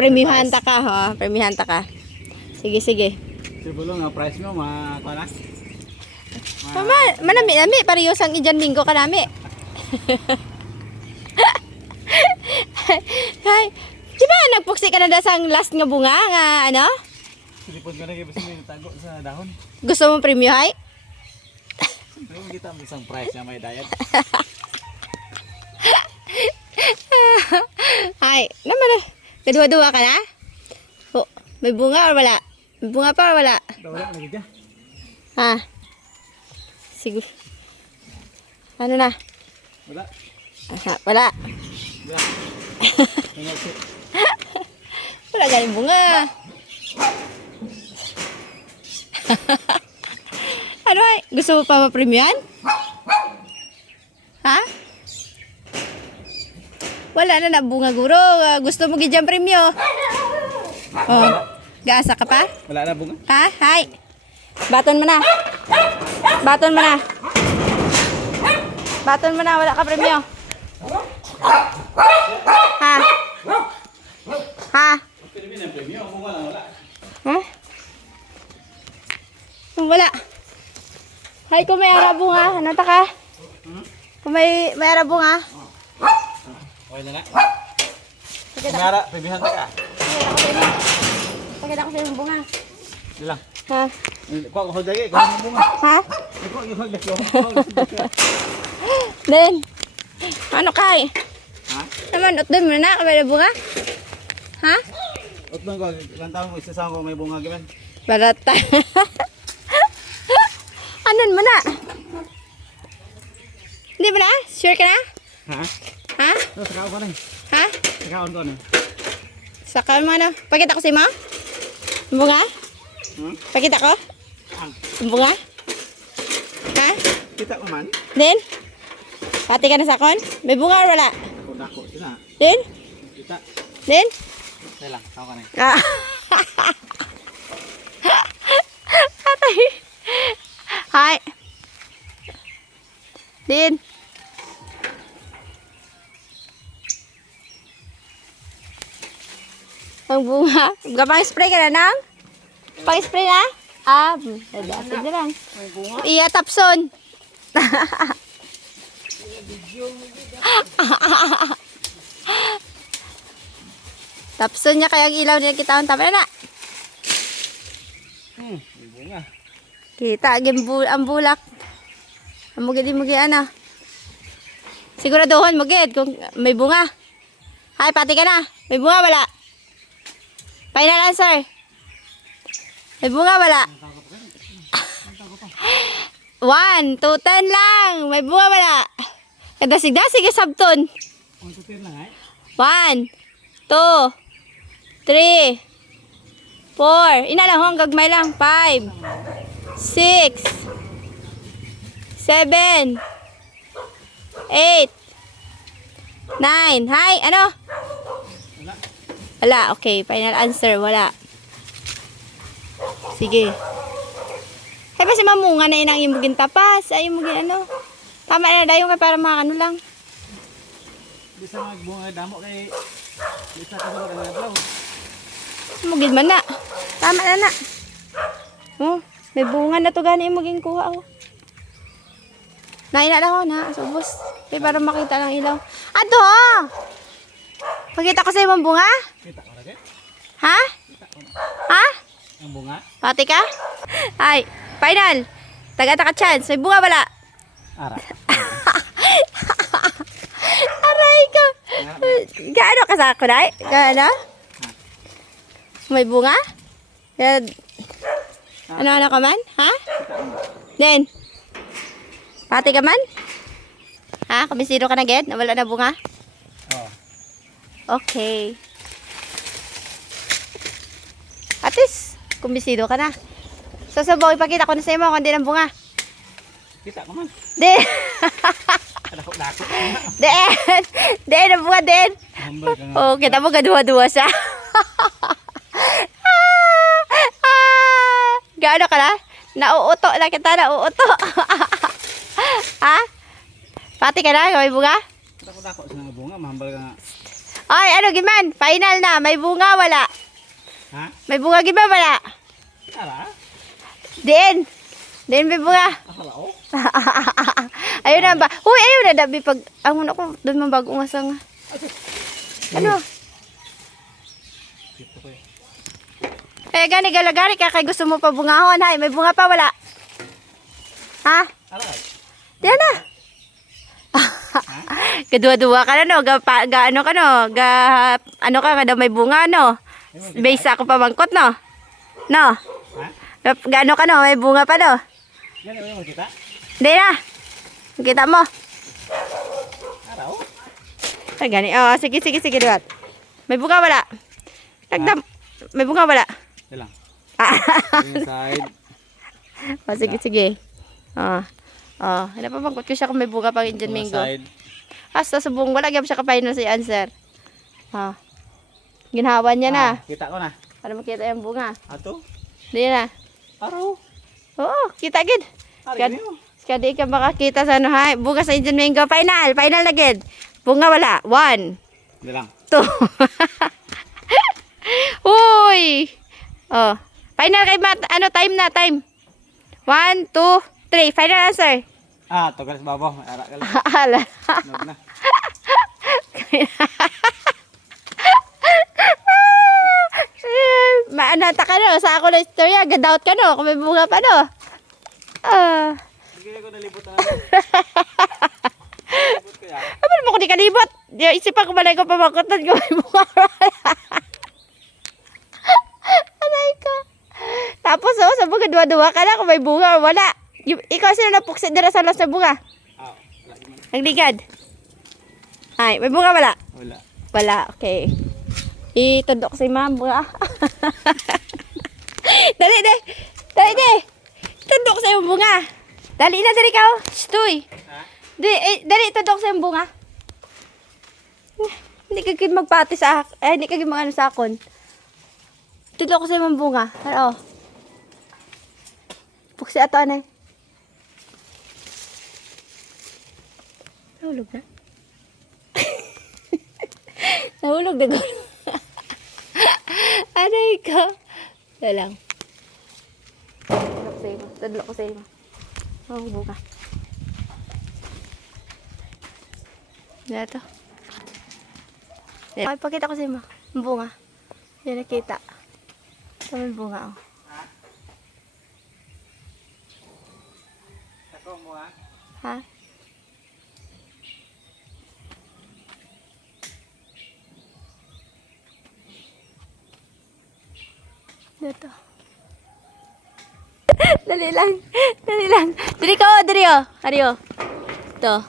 Premiuhan ta ka, ha? Premiuhan ta ka. Sige, sige. Sibulong nga price mo, mga na. Manami, parehosang ijan minggo ka nami. Hay, di ba nagpuksi ka na dasang last nga bunga nga ano? Silipod ko na kayo basta may tago sa dahon. Gusto mo premium hay? Pero kita mo isang price na may diet. Hay, naman kadua-dua ka na? Oh, may bunga or wala? May bunga pa or wala? Wala na gid. Ha? Sige. Ano na? Wala. Aha, wala. Wala. Wala galing bunga. Ano ay? Gusto mo pa ma-premiuman? Ha? Wala na na bunga guro. Gusto mo gidyan premium? Oh. Gaasa ka pa? Wala na bunga. Ha? Hay. Baton mo na. Baton mo na. Baton mo na. Wala ka premium. Ha? Ha? Huh? Wala. Hay, kung may ara bunga, ano ta ka? Kung may ara bunga. Okay na na. Kumara, pibihan ka. Pakita ko sa yung bunga. Ilang. Ha? Kuha ko dagi, kuha mo bunga. Ha? Kuha ko dagi. Then, ano kay? Ha? Naman, utdon mo na, kabay na bunga? Ha? Utong ko, ilang taon mo isasama ko may bunga gaman. Barata. Anon mo na? Hindi mo na? Sure ka na? Ha? Ha? Sakaon ko na. Ha? Sakaon ko na. Saka mo na. Pakita ko si mo? Bunga? Pakita ko? Bunga? Ha? Kita ko man. Then? Pati ka na sakon? May bunga or wala? Ako dako sina. Then? Kita. Then? Say lang, ako na. Ah. Atay. Hi. Din. Ang bunga. Gapang spray ka na nang? Pang-spray na? Ah, dadapid na lang. Iya, tapson. Tapson niya kaya ang ilaw niya kita ang tama na. May bunga. Kita, ang bulak. Ang mugid ano. Siguraduhon mugid kung may bunga. Hay, pati ka na. May bunga wala? Final answer. May bunga wala? 1, 2, 10 lang. May bunga wala? Kadasig-dasig yung sabton. 1, 2, 3, 4. Ina lang, gagmay lang. 5, 6, 7, 8, 9. Hi, ano? Wala. Okay, final answer. Wala. Sige. Ay, kasi mamunga na inang imugin tapas. Ay, imugin ano. Tama na dayon kay para makano lang. Bisa magbunga damo kay bisa ka sa adlaw. Imugin man na. Tama na na. Oh, may bunga na to gani imugin kuha oh. Naina lang ako na. Subos. Kaya para makita lang ilaw. Ato! Pakita ko sa imong bunga? Kita ko lagi. Ha? Ha? Ang bunga. Pati ka? Ay, final. Taga-taka chance. May bunga wala? Ara. Aray ka. Gaano ka sa ako na? Gaano? May bunga? Ano ka man? Ha? Then? Pati ka man? Ha? Kumisiro ka na ged? Nawala na bunga? Oh. Okay. At least, kumbisido ka na. So, sabong ipakita ko na sa imo kung di ng bunga. Kita ko man. Di. Dako. Den. Den, ang bunga den. Humble ka nga. Oh, kita mo gaduwa-duwa siya. Gaano ka na? Nauuto na kita, nauuto. Ha? Pati ka na, may bunga? Dako sa nga bunga, mahambal ka nga. Ay, ano giman? Final na. May bunga, wala. Ha? May bunga giman, wala. Ara? Din. Din may bunga. Akala ko? Ayun na ba? Huy, ayun na. Dabi pag, ang muna ko, doon mong bagong asang. Ano? Dito ko eh. Gani galagari ka kay gusto mo pa bungahon. Hay, may bunga pa, wala. Ha? Ara? Diyan na. Kadua-dua ka na, no? Ano ka, no? Ano ka, kada may bunga, no? Base ako pamangkot, no? No? Ha? Gaano ka, no? May bunga pa, no? Yan mo kita? Hindi na. Kita mo. Ara oh? Ay, gani. Oh, sige, duwat. May bunga, wala. May bunga, wala. Yan lang. Ah. Inside. Oh, sige. Napapangkot ko siya kung may bunga pang Indian mango. Side. Hasta subong, wala gyud siya kapain no si answer. Ginhawan niya na. Kita ko na. Para makita yung bunga. Ato? Di na. Araw. Oo, kita gid. Ari niyo. Kadi ka makakita sa ano ha. Bunga sa Indian mango. Final na gid. Bunga wala. 1, Yan lang. 2. Uy. Oh. Final kay Matt. Ano time na? Time. 1, 2, 3. Final answer. Tugal sa babaw. Ara ka lang. Ala. Nog na. Maanata ka no, sa ako na istorya, gadoubt ka no, kung may bunga pa no. Sige ko nalibot na naman. Nalibot kaya. Ano mo ko di kalibot? Isipan ko malay ko pamangkotan ko may bunga. Alay ko. Tapos sa bunga, dua-dua ka na kung may bunga o wala. Ikaw sila napuksit dira sa los na bunga. Wala man. Nagligad. Ay, may bunga wala? Wala. Wala, okay. Itudok si ma'am bunga. Dali. Tudok sa yung bunga. Dali na ka. Stoy. Ha? Dali tudok sa yung bunga. Hindi ka magpati sa hindi ka magano sa akon. Tudok sa yung bunga. Ano? Puksi ato anay. Nahulog na. Nahulog na gano'n. Aray ko. Wala lang. Tadlok ko sa iyo. Oh, buka. Yan ito. Ay, pakita ko sa iyo. Ang bunga. Yan nakita. Ito may bunga. Oh. Ako mo ha? Ha? Dito. Dali lang. Dali ka, dali oh. Ario. To.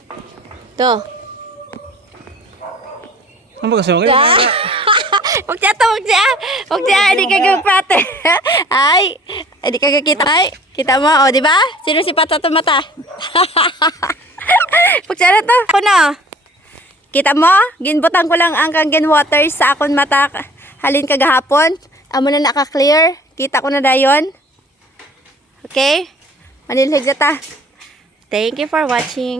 Ano ba kasi mo? Huwag siya. Hindi ka gagpate. Ay, hindi ka gagkita. Ay, kita mo, o, di ba? Sino si Pata to mata? Huwag siya na to. Ako na. Kita mo? Ginbutan ko lang ang kangen water sa akong mata. Halin kagahapon. Amo na naka-clear. Kita ko na dayon. Okay? Manilhig na ta. Thank you for watching.